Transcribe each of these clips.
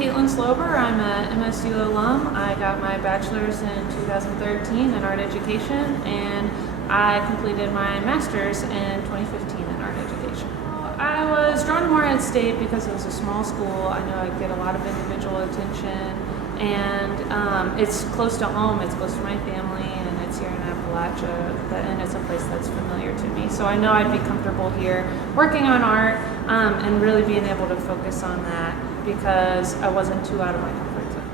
Caitlin Slover. I'm a MSU alum. I got my bachelor's in 2013 in art education, and I completed my master's in 2015 in art education. I was drawn to Morehead State because it was a small school. I know I'd get a lot of individual attention, and it's close to home, it's close to my family, and it's here in Appalachia, and it's a place that's familiar to me. So I know I'd be comfortable here working on art and really being able to focus on that because I wasn't too out of my comfort zone.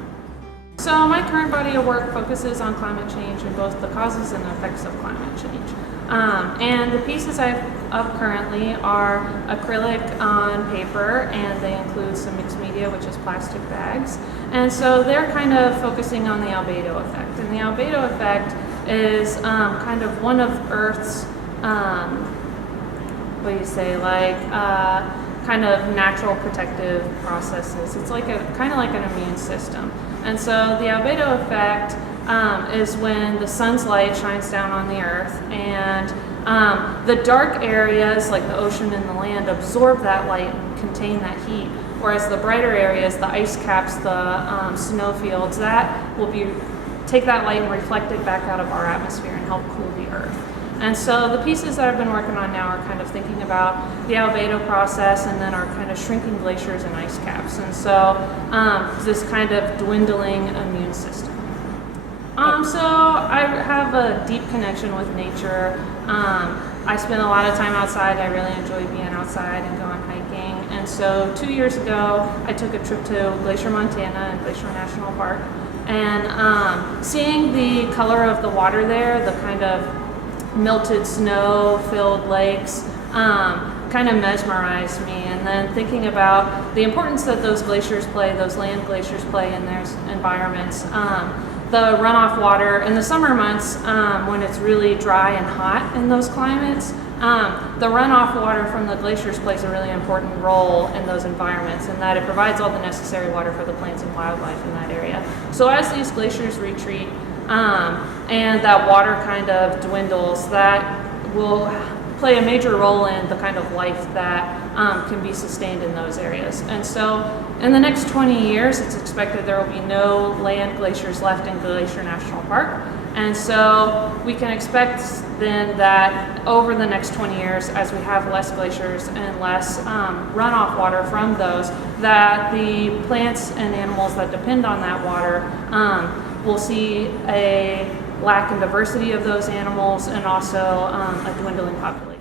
So my current body of work focuses on climate change and both the causes and effects of climate change. And the pieces I have up currently are acrylic on paper, and they include some mixed media, which is plastic bags. And so they're kind of focusing on the albedo effect. And the albedo effect is kind of one of Earth's, what do you say, like kind of natural protective processes. It's like kind of like an immune system. And so the albedo effect is when the sun's light shines down on the earth, and the dark areas like the ocean and the land absorb that light and contain that heat, whereas the brighter areas, the ice caps, the snow fields, that will take that light and reflect it back out of our atmosphere and help cool the earth. And so the pieces that I've been working on now are kind of thinking about the albedo process and then our kind of shrinking glaciers and ice caps. And so this kind of dwindling immune system. So I have a deep connection with nature. I spend a lot of time outside. I really enjoy being outside and going hiking. And so 2 years ago, I took a trip to Glacier, Montana and Glacier National Park. And seeing the color of the water there, the kind of melted snow-filled lakes, kind of mesmerized me. And then thinking about the importance that those glaciers play, those land glaciers play in their environments. The runoff water in the summer months, when it's really dry and hot in those climates, the runoff water from the glaciers plays a really important role in those environments, in that it provides all the necessary water for the plants and wildlife in that area. So as these glaciers retreat and that water kind of dwindles, that will play a major role in the kind of life that can be sustained in those areas. And so in the next 20 years, it's expected there will be no land glaciers left in Glacier National Park. And so we can expect then that over the next 20 years, as we have less glaciers and less runoff water from those, that the plants and animals that depend on that water will see a lack in diversity of those animals and also a dwindling population.